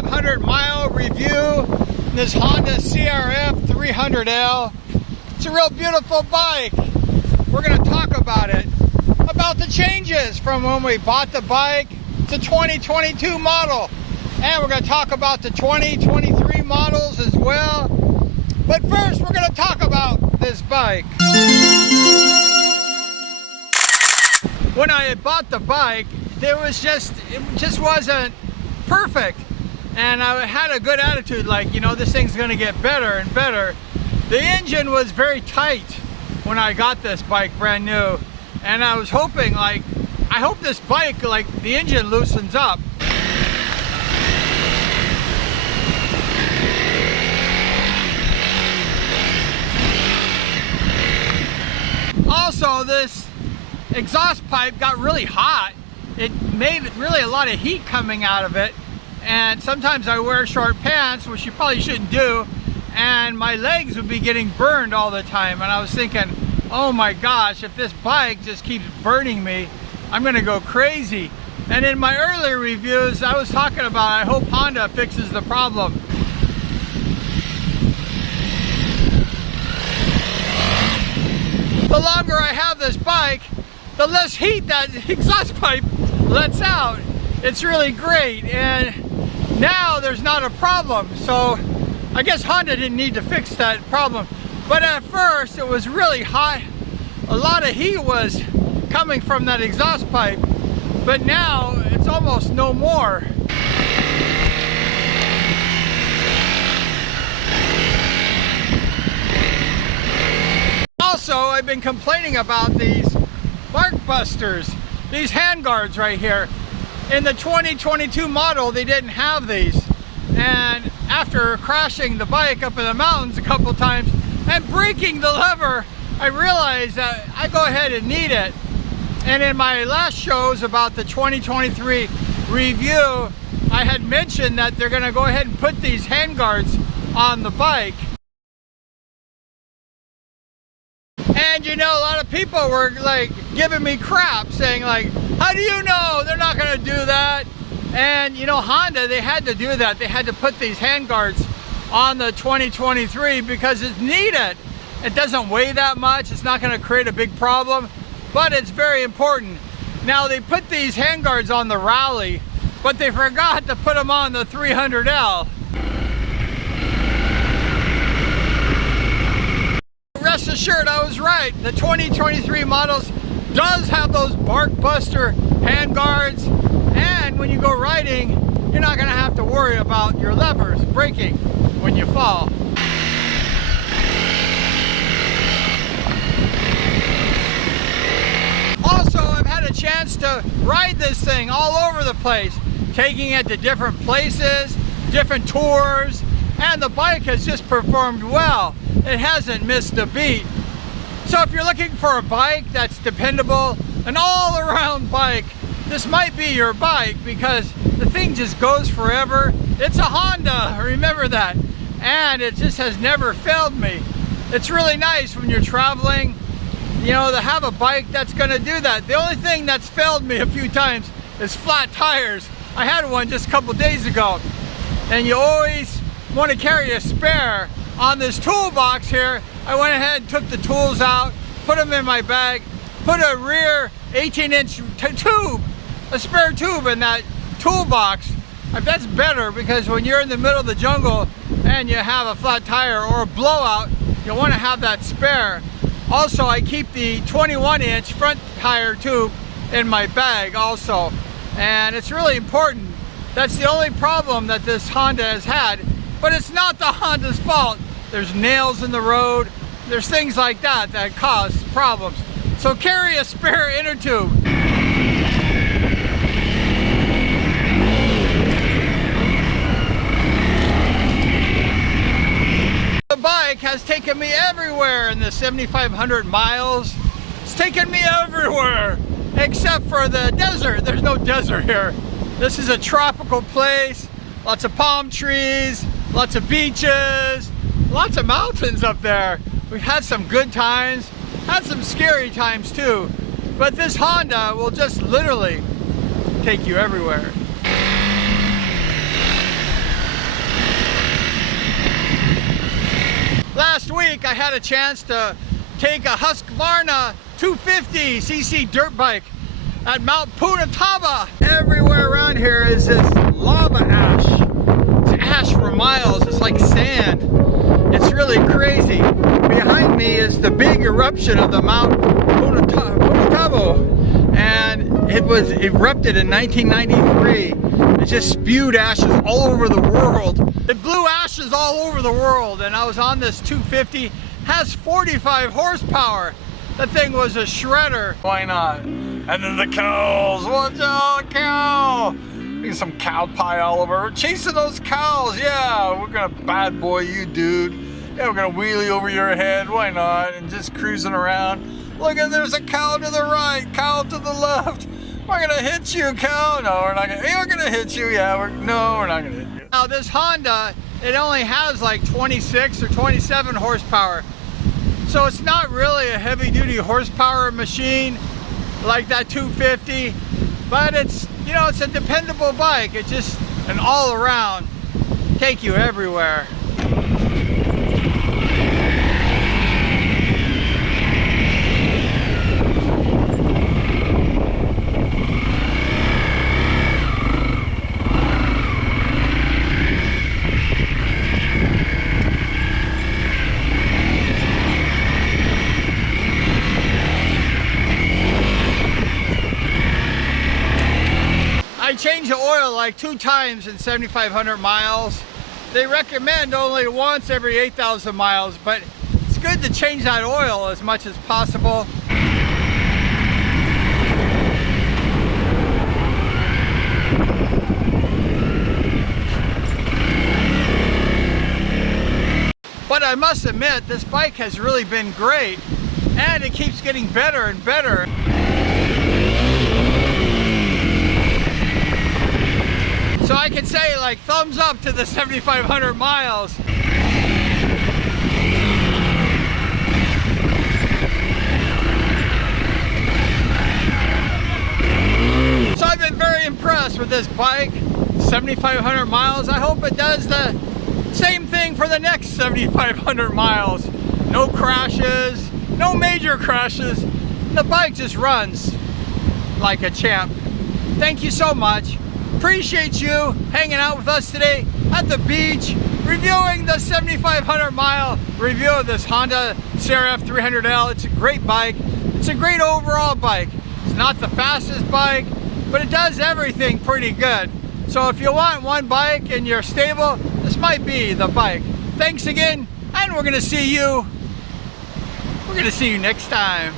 500-mile review. This Honda CRF 300L. It's a real beautiful bike. We're going to talk about it, about the changes from when we bought the bike to 2022 model. And we're going to talk about the 2023 models as well. But first, we're going to talk about this bike. When I had bought the bike, it just wasn't perfect. And I had a good attitude, like, you know, this thing's going to get better and better. The engine was very tight when I got this bike brand new. And I was hoping, like, I hope this bike, like, the engine loosens up. Also, this exhaust pipe got really hot. It made really a lot of heat coming out of it. And sometimes I wear short pants, which you probably shouldn't do. And my legs would be getting burned all the time. And I was thinking, oh my gosh, if this bike just keeps burning me, I'm gonna go crazy. And in my earlier reviews, I was talking about, I hope Honda fixes the problem. The longer I have this bike, the less heat that exhaust pipe lets out. It's really great, and now there's not a problem. So I guess Honda didn't need to fix that problem. But at first it was really hot. A lot of heat was coming from that exhaust pipe, but now it's almost no more. Also, I've been complaining about these bark busters, these handguards right here. In the 2022 model, they didn't have these. And after crashing the bike up in the mountains a couple times and breaking the lever, I realized that I go ahead and need it. And in my last shows about the 2023 review, I had mentioned that they're gonna go ahead and put these handguards on the bike. And you know, a lot of people were like giving me crap, saying like, how do you know they're not gonna do that? And you know, Honda, they had to do that. They had to put these handguards on the 2023 because it's needed. It doesn't weigh that much. It's not gonna create a big problem, but it's very important. Now, they put these handguards on the Rally, but they forgot to put them on the 300L. Rest assured, I was right. The 2023 models does have those bark buster handguards, and when you go riding, you're not gonna have to worry about your levers breaking when you fall. Also, I've had a chance to ride this thing all over the place, taking it to different places, different tours, and the bike has just performed well. It hasn't missed a beat. So if you're looking for a bike that's dependable, an all-around bike, this might be your bike because the thing just goes forever. It's a Honda, remember that. And it just has never failed me. It's really nice when you're traveling, you know, to have a bike that's gonna do that. The only thing that's failed me a few times is flat tires. I had one just a couple days ago. And you always want to carry a spare. On this toolbox here, I went ahead and took the tools out, put them in my bag, put a rear 18-inch tube, a spare tube in that toolbox. That's better because when you're in the middle of the jungle and you have a flat tire or a blowout, you want to have that spare. Also, I keep the 21-inch front tire tube in my bag also, and it's really important. That's the only problem that this Honda has had, but it's not the Honda's fault. There's nails in the road, there's things like that that cause problems. So carry a spare inner tube. The bike has taken me everywhere in the 7,500 miles. It's taken me everywhere, except for the desert. There's no desert here. This is a tropical place, lots of palm trees, lots of beaches, lots of mountains up there. We've had some good times, had some scary times too, but this Honda will just literally take you everywhere. Last week I had a chance to take a Husqvarna 250cc dirt bike at Mount Punataba. Everywhere around here is this lava ash. It's ash for miles, it's like sand. It's really crazy. Behind me is the big eruption of the Mount Punataba, and it was erupted in 1993. It just spewed ashes all over the world. It blew ashes all over the world, and I was on this 250, has 45 horsepower. That thing was a shredder. Why not? And then the cows, watch out, cow! There's some cow pie all over. We're chasing those cows, yeah. We're gonna bad boy you, dude. Yeah, we're gonna wheelie over your head, why not? And just cruising around. Look, there's a cow to the right, cow to the left. We're gonna hit you, cow. No, we're not gonna. We're gonna hit you. Yeah, we're not gonna hit you. Now this Honda, it only has like 26 or 27 horsepower, so it's not really a heavy-duty horsepower machine like that 250. But it's, you know, it's a dependable bike. It's just an all-around, take you everywhere. I changed the oil like 2 times in 7,500 miles. They recommend only once every 8,000 miles, but it's good to change that oil as much as possible. But I must admit, this bike has really been great, and it keeps getting better and better. So I can say, like, thumbs up to the 7,500 miles. So I've been very impressed with this bike. 7,500 miles. I hope it does the same thing for the next 7,500 miles. No crashes, no major crashes. The bike just runs like a champ. Thank you so much. Appreciate you hanging out with us today at the beach, reviewing the 7,500 mile review of this Honda CRF 300L. It's a great bike. It's a great overall bike. It's not the fastest bike, but it does everything pretty good. So if you want one bike in your stable, this might be the bike. Thanks again, and we're gonna see you next time.